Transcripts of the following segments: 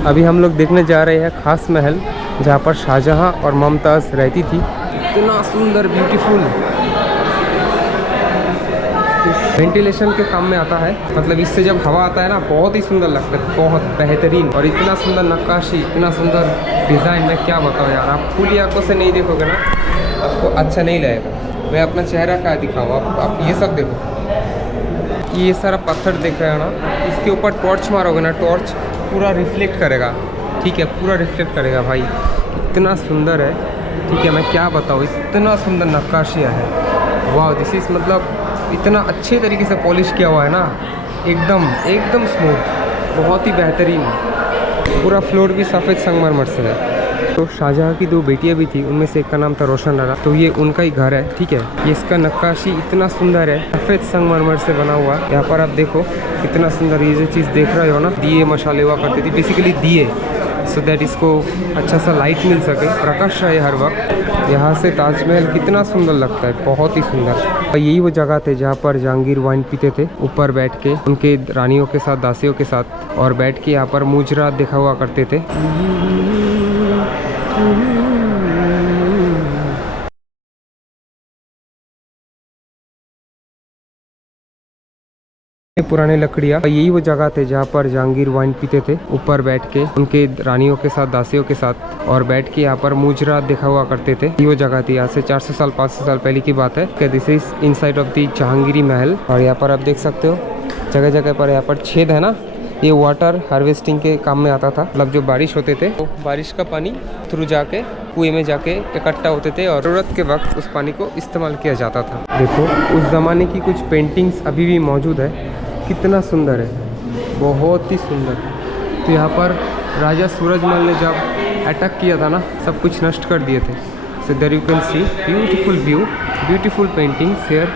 अभी हम लोग देखने जा रहे हैं खास महल, जहाँ पर शाहजहां और मुमताज़ रहती थी। इतना सुंदर ब्यूटीफुल, वेंटिलेशन के काम में आता है। मतलब इससे जब हवा आता है ना, बहुत ही सुंदर लगता है, बहुत बेहतरीन। और इतना सुंदर नक्काशी, इतना सुंदर डिज़ाइन, मैं क्या बताऊँ यार। आप खुली आंखों से नहीं देखोगे ना, आपको अच्छा नहीं लगेगा। मैं अपना चेहरा क्या दिखाऊँ, आप ये सब देखो, ये सारा पत्थर देख रहे हो ना, इसके ऊपर टॉर्च मारोगे ना, टॉर्च पूरा रिफ्लेक्ट करेगा। ठीक है, पूरा रिफ्लेक्ट करेगा भाई, इतना सुंदर है। ठीक है, मैं क्या बताऊँ, इतना सुंदर नक्काशियाँ है। वाह, दिस इज़ मतलब इतना अच्छे तरीके से पॉलिश किया हुआ है ना, एकदम स्मूथ, बहुत ही बेहतरीन। पूरा फ्लोर भी सफ़ेद संगमरमर से है। तो शाहजहाँ की 2 बेटियां भी थी, उनमें से एक का नाम था रोशन आरा, तो ये उनका ही घर है। ठीक है, ये इसका नक्काशी इतना सुंदर है, सफ़ेद संगमरमर से बना हुआ। यहाँ पर आप देखो कितना सुंदर, ये जो चीज़ देख रहे हो ना, दिए मशाले हुआ करती थी, बेसिकली दिए, सो दैट इसको अच्छा सा लाइट मिल सके, प्रकाश रहे हर वक्त। यहाँ से ताजमहल कितना सुंदर लगता है, बहुत ही सुंदर। और यही वो जगह थे जहाँ पर जहांगीर वाइन पीते थे, ऊपर बैठ के उनके रानियों के साथ, दासियों के साथ, और बैठ के यहाँ पर मुजरा देखा हुआ करते थे। पुराने लकड़ियाँ, यही वो जगह थे जहाँ पर जहांगीर वाइन पीते थे, ऊपर बैठ के उनके रानियों के साथ, दासियों के साथ, और बैठ के यहाँ पर मुजरा देखा हुआ करते थे। ये वो जगह थी, यहाँ से 400 साल 500 साल पहले की बात है। This is inside of the Jahangiri महल। और यहाँ पर आप देख सकते हो जगह जगह पर यहाँ पर छेद है ना, ये वाटर हार्वेस्टिंग के काम में आता था। मतलब जो बारिश होते थे, तो बारिश का पानी थ्रू जाके कुएं में जाके इकट्ठा होते थे, और ज़रूरत के वक्त उस पानी को इस्तेमाल किया जाता था। देखो उस ज़माने की कुछ पेंटिंग्स अभी भी मौजूद है, कितना सुंदर है, बहुत ही सुंदर। तो यहाँ पर राजा सूरजमल ने जब अटैक किया था ना, सब कुछ नष्ट कर दिए थे। So there you can see beautiful view, beautiful paintings here.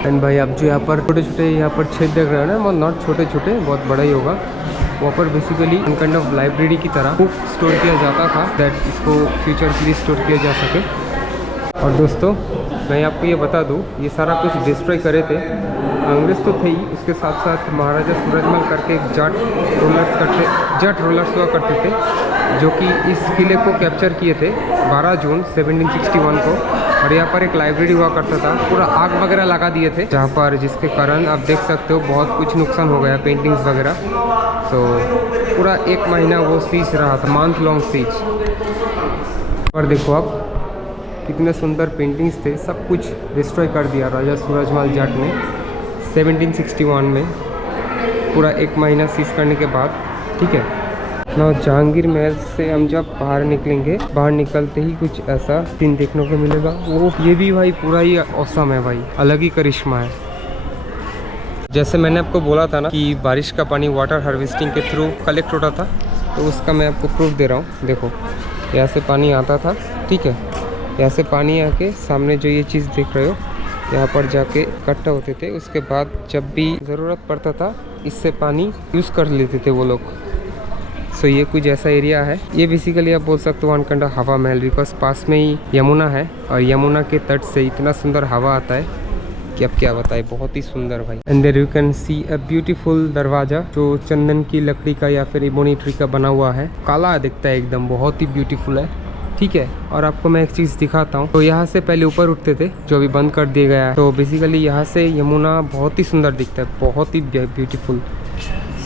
And भाई आप जो यहाँ पर छोटे छोटे यहाँ पर छेद देख रहे हो ना, वो नॉट छोटे छोटे, बहुत बड़ा ही होगा। वहाँ पर basically in kind of library की तरह बुक स्टोर किया जाता था, दैट इसको फ्यूचर के लिए स्टोर किया जा सके। और दोस्तों मैं आपको ये बता दूँ, ये सारा कुछ डिस्ट्रॉय करे थे अंग्रेज़ तो थे ही, उसके साथ साथ महाराजा सूरजमल करके एक जट रोलर्स हुआ करते थे, जो कि इस किले को कैप्चर किए थे 12 जून 1761 को। और यहाँ पर एक लाइब्रेरी हुआ करता था, पूरा आग वगैरह लगा दिए थे जहाँ पर, जिसके कारण आप देख सकते हो बहुत कुछ नुकसान हो गया, पेंटिंग्स वगैरह। सो पूरा 1 महीना वो सीज रहा था, मंथ लॉन्ग सीज। और देखो आप कितने सुंदर पेंटिंग्स थे, सब कुछ डिस्ट्रॉय कर दिया राजा सूरजमल जाट ने 1761 में, पूरा 1 महीना सीज करने के बाद। ठीक है ना, जहांगीर महल से हम जब बाहर निकलेंगे, बाहर निकलते ही कुछ ऐसा सीन देखने को मिलेगा। वो ये भी भाई पूरा ही औसम है भाई, अलग ही करिश्मा है। जैसे मैंने आपको बोला था ना कि बारिश का पानी वाटर हार्वेस्टिंग के थ्रू कलेक्ट होता था, तो उसका मैं आपको प्रूफ दे रहा हूँ। देखो यहाँ से पानी आता था, ठीक है, यहाँ से पानी आके सामने जो ये चीज़ देख रहे हो, यहाँ पर जाके इकट्ठा होते थे। उसके बाद जब भी ज़रूरत पड़ता था, इससे पानी यूज़ कर लेते थे वो लोग। सो ये कुछ ऐसा एरिया है, ये बेसिकली आप बोल सकते हो वन काइंड ऑफ हवा महल, बिकॉज पास में ही यमुना है, और यमुना के तट से इतना सुंदर हवा आता है कि अब क्या बताएं, बहुत ही सुंदर भाई। And there you can see a beautiful दरवाजा, जो चंदन की लकड़ी का या फिर इबोनी ट्री का बना हुआ है, काला दिखता है एकदम, बहुत ही ब्यूटीफुल है। ठीक है, और आपको मैं एक चीज़ दिखाता हूँ। तो यहाँ से पहले ऊपर उठते थे, जो अभी बंद कर दिया गया है। तो बेसिकली यहाँ से यमुना बहुत ही सुंदर दिखता है, बहुत ही ब्यूटीफुल।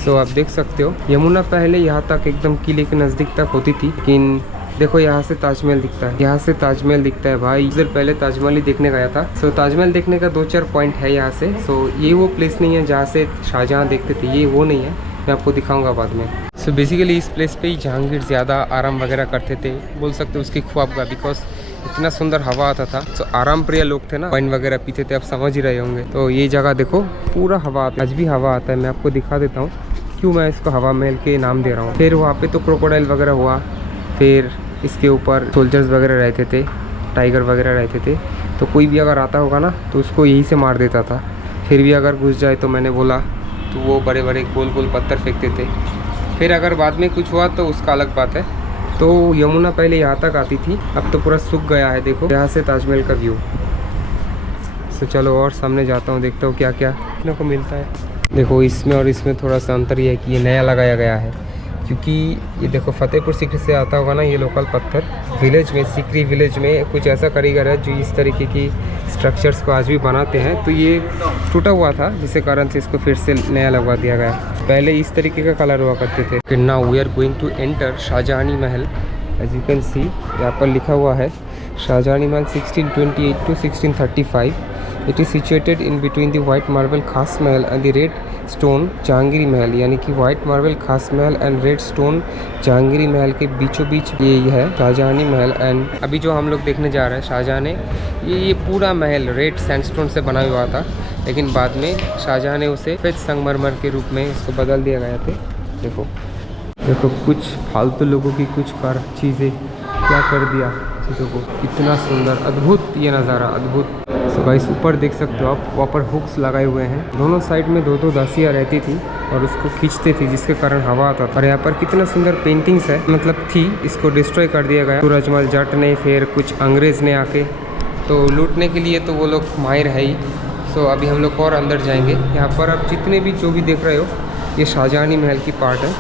सो आप देख सकते हो, यमुना पहले यहाँ तक एकदम किले के नज़दीक तक होती थी, लेकिन देखो यहाँ से ताजमहल दिखता है, यहाँ से ताजमहल दिखता है भाई। इधर पहले ताजमहल ही देखने गया था। सो ताजमहल देखने का 2-4 पॉइंट है यहाँ से। सो ये वो प्लेस नहीं है जहाँ से शाहजहाँ देखते थे, ये वो नहीं है, मैं आपको दिखाऊंगा बाद में। सो बेसिकली इस प्लेस पे ही जहांगीर ज़्यादा आराम वगैरह करते थे, बोल सकते हो उसकी ख्वाब का, बिकॉज इतना सुंदर हवा आता था। सो आराम प्रिय लोग थे ना, वाइन वगैरह पीते थे, आप समझ ही रहे होंगे। तो ये जगह देखो पूरा हवा आता है, आज भी हवा आता है। मैं आपको दिखा देता हूँ क्यों मैं इसको हवा महल के नाम दे रहा हूँ। फिर वहाँ पे तो क्रोकोडाइल वगैरह हुआ, फिर इसके ऊपर सोल्जर्स वगैरह रहते थे, टाइगर वगैरह रहते थे। तो कोई भी अगर आता होगा ना, तो उसको यहीं से मार देता था। फिर भी अगर घुस जाए तो मैंने बोला, तो वो बड़े बड़े गोल गोल पत्थर फेंकते थे। फिर अगर बाद में कुछ हुआ तो उसका अलग बात है। तो यमुना पहले यहाँ तक आती थी, अब तो पूरा सूख गया है। देखो यहाँ से ताजमहल का व्यू। तो चलो और सामने जाता हूँ, देखता हूँ क्या क्या देखने को मिलता है। देखो इसमें और इसमें थोड़ा सा अंतर ये है कि ये नया लगाया गया है, क्योंकि ये देखो फतेहपुर सीकरी से आता होगा ना ये लोकल पत्थर। विलेज में, सीकरी विलेज में कुछ ऐसा कारीगर है जो इस तरीके की स्ट्रक्चर्स को आज भी बनाते हैं। तो ये टूटा हुआ था जिसके कारण से इसको फिर से नया लगवा दिया गया। पहले इस तरीके का कलर हुआ करते थे। कि now we are going to enter Shahjahani Mahal. As you can सी यहाँ पर लिखा हुआ है शाहजहानी महल 1628 to 1635। It is situated in between the white marble खास महल and the red stone Jahangiri महल। यानी कि वाइट मार्बल खास महल एंड रेड स्टोन जहांगीरी महल के बीचों बीच ये है शाहजहानी महल। एंड अभी जो हम लोग देखने जा रहे हैं शाहजहाँ ने ये पूरा महल रेड सैंडस्टोन से बना हुआ था, लेकिन बाद में शाहजहाँ ने उसे सफेद संगमरमर के रूप में इसको बदल दिया गया थे। देखो देखो कुछ फालतू लोगों की कुछ चीज़ें क्या कर दिया चीज़ों को। कितना सुंदर अद्भुत ये नज़ारा, अद्भुत। सो गाइस ऊपर देख सकते हो आप, वहाँ पर हुक्स लगाए हुए हैं। दोनों साइड में दो दासियाँ रहती थी और उसको खींचते थी जिसके कारण हवा आता था। और यहाँ पर कितना सुंदर पेंटिंग्स है, मतलब थी, इसको डिस्ट्रॉय कर दिया गया। सूरजमल जट ने, फिर कुछ अंग्रेज़ ने आके तो लूटने के लिए, तो वो लोग माहिर है ही। सो अभी हम लोग और अंदर जाएंगे। यहाँ पर आप जितने भी जो भी देख रहे हो ये शाहजहानी महल की पार्ट है,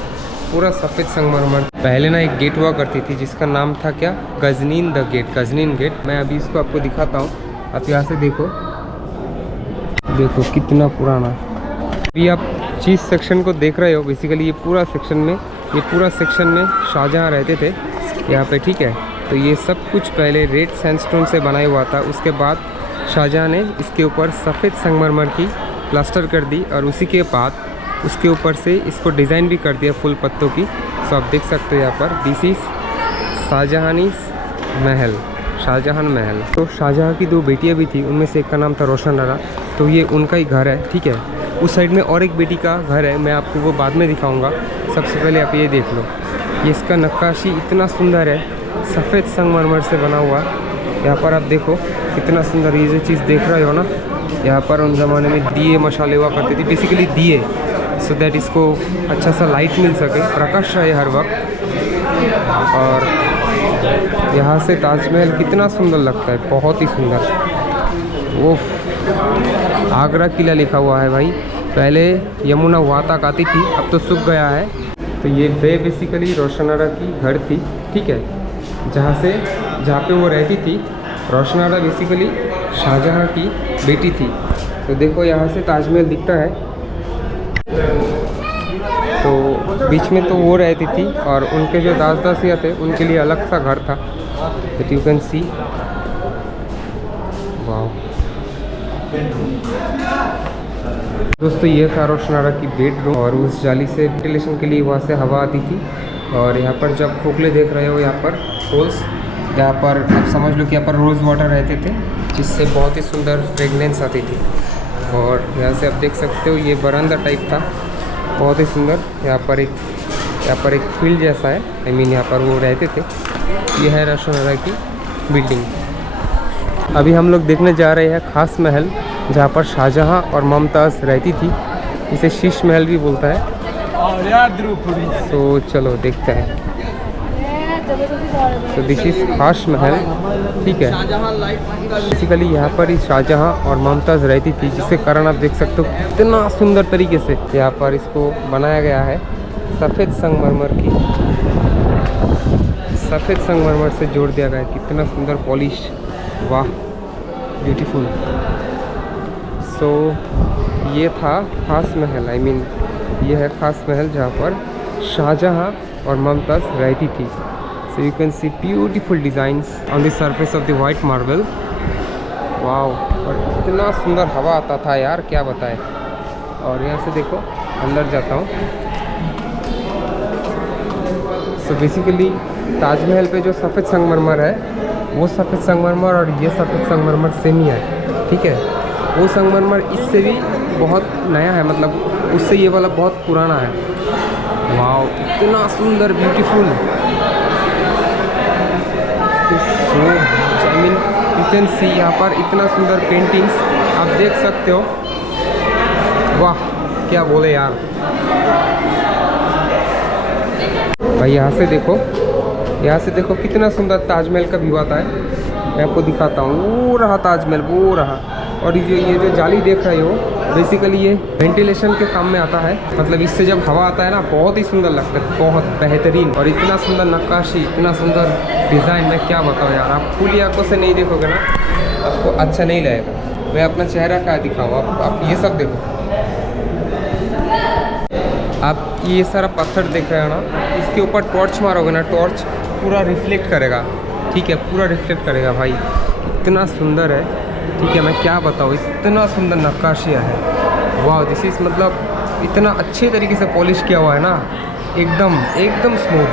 पूरा सफ़ेद संगमरमर। पहले ना एक गेट हुआ करती थी जिसका नाम था क्या, गजनीन द गेट, गजनीन गेट। मैं अभी इसको आपको दिखाता हूँ। आप यहाँ से देखो, देखो कितना पुराना। अभी आप जिस सेक्शन को देख रहे हो बेसिकली ये पूरा सेक्शन में शाहजहाँ रहते थे यहाँ पे, ठीक है। तो ये सब कुछ पहले रेड सैंडस्टोन से बनाया हुआ था। उसके बाद शाहजहाँ ने इसके ऊपर सफ़ेद संगमरमर की प्लास्टर कर दी और उसी के बाद उसके ऊपर से इसको डिज़ाइन भी कर दिया फूल पत्तों की। सो आप देख सकते हो यहाँ पर, दिस इज़ शाहजहानी महल, शाहजहान महल। तो शाहजहाँ की दो बेटियाँ भी थी, उनमें से एक का नाम था रोशन आरा, तो ये उनका ही घर है, ठीक है। उस साइड में और एक बेटी का घर है, मैं आपको वो बाद में दिखाऊंगा। सबसे पहले आप ये देख लो, ये इसका नक्काशी इतना सुंदर है, सफ़ेद संगमरमर से बना हुआ। यहाँ पर आप देखो कितना सुंदर, ये जो चीज़ देख रहे हो ना, यहाँ पर उन ज़माने में दिए मशाले हुआ करते थे, बेसिकली दिए, सो दैट इसको अच्छा सा लाइट मिल सके, प्रकाश रहे हर वक्त। और यहाँ से ताजमहल कितना सुंदर लगता है, बहुत ही सुंदर। वो आगरा किला लिखा हुआ है भाई। पहले यमुना वहाँ तक आती थी, अब तो सूख गया है। तो ये वे बेसिकली रोशन आरा की घर थी, ठीक है, जहाँ पे वो रहती थी। रोशन आरा बेसिकली शाहजहाँ की बेटी थी। तो देखो यहाँ से ताजमहल दिखता है, तो बीच में तो वो रहती थी और उनके जो दास दासियाँ थे उनके लिए अलग सा घर था। दैट यू कैन सी, वाह। दोस्तों ये था रोशन आरा की बेडरूम, और उस जाली से वेंटिलेशन के लिए वहाँ से हवा आती थी। और यहाँ पर जब खोखले देख रहे हो, यहाँ पर होल्स, यहाँ पर आप समझ लो कि यहाँ पर रोज़ वाटर रहते थे जिससे बहुत ही सुंदर फ्रेगनेंस आती थी। और यहाँ से आप देख सकते हो ये बरामदा टाइप था, बहुत ही सुंदर। यहाँ पर एक फील्ड जैसा है, आई मीन यहाँ पर वो रहते थे। ये है रोशन आरा की बिल्डिंग। अभी हम लोग देखने जा रहे हैं खास महल, जहाँ पर शाहजहाँ और मुमताज़ रहती थी। इसे शीश महल भी बोलता है। तो चलो देखते हैं। तो दिस इज़ खास महल, ठीक है। बेसिकली यहाँ पर ही शाहजहाँ और मुमताज़ रहती थी, जिसके कारण आप देख सकते हो कितना सुंदर तरीके से यहाँ पर इसको बनाया गया है। सफ़ेद संगमरमर से जोड़ दिया गया है, कितना सुंदर पॉलिश, वाह, ब्यूटीफुल। सो ये था खास महल, आई मीन ये है खास महल जहाँ पर शाहजहाँ और मुमताज़ रहती थी। So you can see beautiful designs on the surface of the white marble. Wow, और इतना सुंदर हवा आता था यार, क्या बताएं। और यहाँ से देखो अंदर जाता हूँ। So basically ताजमहल पे जो सफ़ेद संगमरमर है, वो सफ़ेद संगमरमर और ये सफ़ेद संगमरमर सेम ही है, ठीक है। वो संगमरमर इससे भी बहुत नया है, मतलब उससे ये वाला बहुत पुराना है। वाओ, इतना सुंदर, beautiful. I mean you can सी, यहाँ पर इतना सुंदर पेंटिंग्स आप देख सकते हो। वाह, क्या बोले यार भाई। यहाँ से देखो कितना सुंदर ताजमहल का व्यू आता है। मैं आपको दिखाता हूँ, वो रहा ताजमहल, वो रहा। और ये जो जाली देख रहे हो, बेसिकली ये वेंटिलेशन के काम में आता है, मतलब इससे जब हवा आता है ना बहुत ही सुंदर लगता है, बहुत बेहतरीन। और इतना सुंदर नक्काशी, इतना सुंदर डिज़ाइन, मैं क्या बताऊँ यार। आप खुली आंखों से नहीं देखोगे ना आपको अच्छा नहीं लगेगा। मैं अपना चेहरा क्या दिखाऊँ, आप ये सब देखो। आप ये सारा पत्थर देख रहे हो ना, इसके ऊपर टॉर्च मारोगे ना, टॉर्च पूरा रिफ्लेक्ट करेगा, ठीक है, पूरा रिफ्लेक्ट करेगा भाई। इतना सुंदर है, ठीक है, मैं क्या बताऊँ, इतना सुंदर नक्काशियाँ है। वाह, दिस इज़ मतलब इतना अच्छे तरीके से पॉलिश किया हुआ है ना, एकदम एकदम स्मूथ,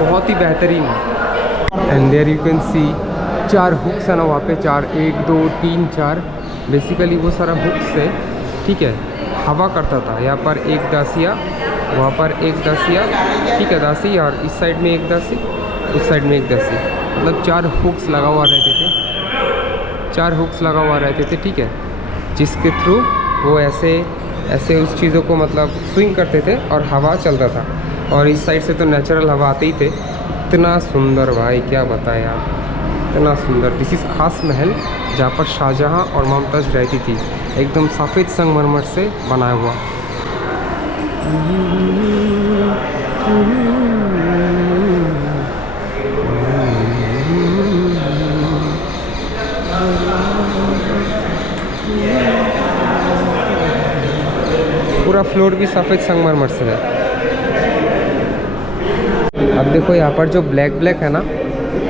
बहुत ही बेहतरीन। And there you can see 4 hooks है ना वहाँ पे, 4, 1 2 3 4। बेसिकली वो सारा हुक्स से, ठीक है, हवा करता था। यहाँ पर एक दासिया, वहाँ पर एक दासिया, ठीक है, दासी, और इस साइड में एक दासी, उस साइड में एक दासी, मतलब 4 हुक्स लगा हुआ रहते थे, 4 हुक्स लगा हुआ रहते थे, ठीक है, जिसके थ्रू वो ऐसे ऐसे उस चीज़ों को मतलब स्विंग करते थे और हवा चलता था। और इस साइड से तो नेचुरल हवा आते ही थे। इतना सुंदर भाई, क्या बताएं यार, इतना सुंदर। दिस इज़ खास महल जहाँ पर शाहजहाँ और मुमताज़ रहती थी, एकदम सफ़ेद संगमरमर से बनाया हुआ। पूरा फ्लोर भी सफ़ेद संगमरमर से है। अब देखो यहाँ पर जो ब्लैक ब्लैक है ना,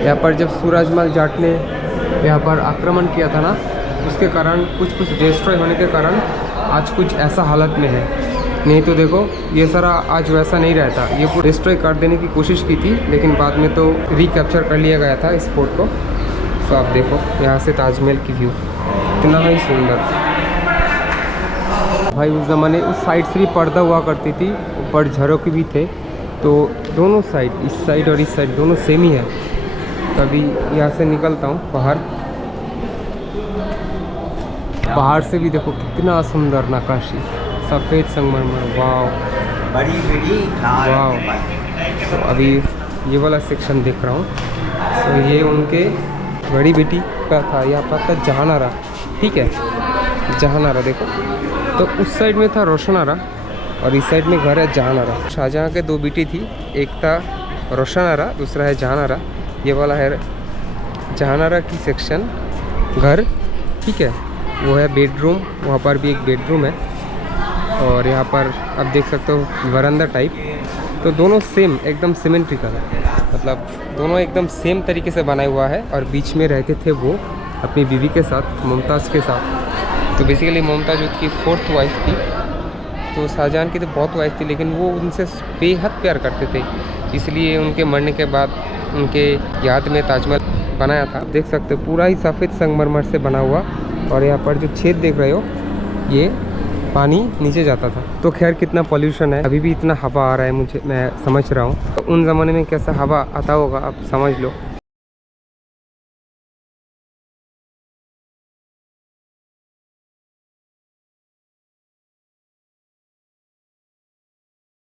यहाँ पर जब सूरजमल जाट ने यहाँ पर आक्रमण किया था ना, उसके कारण कुछ डिस्ट्रॉय होने के कारण आज कुछ ऐसा हालत में है। नहीं तो देखो ये सारा आज वैसा नहीं रहता, ये पूरा डिस्ट्रॉय कर देने की कोशिश की थी, लेकिन बाद में तो रिकैप्चर कर लिया गया था इस फोर्ट को। तो आप देखो यहाँ से ताजमहल की व्यू इतना ही सुंदर भाई। उस ज़माने उस साइड से भी पर्दा हुआ करती थी, ऊपर झरोखे भी थे, तो दोनों साइड, इस साइड और इस साइड दोनों सेम ही है। तभी यहाँ से निकलता हूँ बाहर, बाहर से भी देखो कितना सुंदर नक्काशी, सफ़ेद संगमरमर, वाव वाव। तो अभी ये वाला सेक्शन देख रहा हूँ, तो ये उनके बड़ी बेटी का था, यहाँ पर था जहानारा, ठीक है, जहानारा देखो। तो उस साइड में था रोशनारा और इस साइड में घर है जहानारा। शाहजहाँ के 2 बेटी थी, एक था रोशनारा, दूसरा है जहानारा। ये वाला है जहानारा की सेक्शन घर, ठीक है, वो है बेडरूम, वहाँ पर भी एक बेडरूम है। और यहाँ पर आप देख सकते हो वरांदा टाइप। तो दोनों सेम एकदम सिमेट्रिकल है, मतलब दोनों एकदम सेम तरीके से बनाया हुआ है। और बीच में रहते थे वो अपनी बीवी के साथ, मुमताज़ के साथ। तो बेसिकली मुमताज़ उसकी 4th वाइफ थी। तो शाहजहाँ की तो बहुत वाइफ थी, लेकिन वो उनसे बेहद प्यार करते थे, इसलिए उनके मरने के बाद उनके याद में ताजमहल बनाया था। देख सकते हो पूरा ही सफ़ेद संगमरमर से बना हुआ। और यहाँ पर जो छेद देख रहे हो, ये पानी नीचे जाता था। तो खैर कितना पॉल्यूशन है, अभी भी इतना हवा आ रहा है, मुझे, मैं समझ रहा हूँ। तो उन ज़माने में कैसा हवा आता होगा आप समझ लो।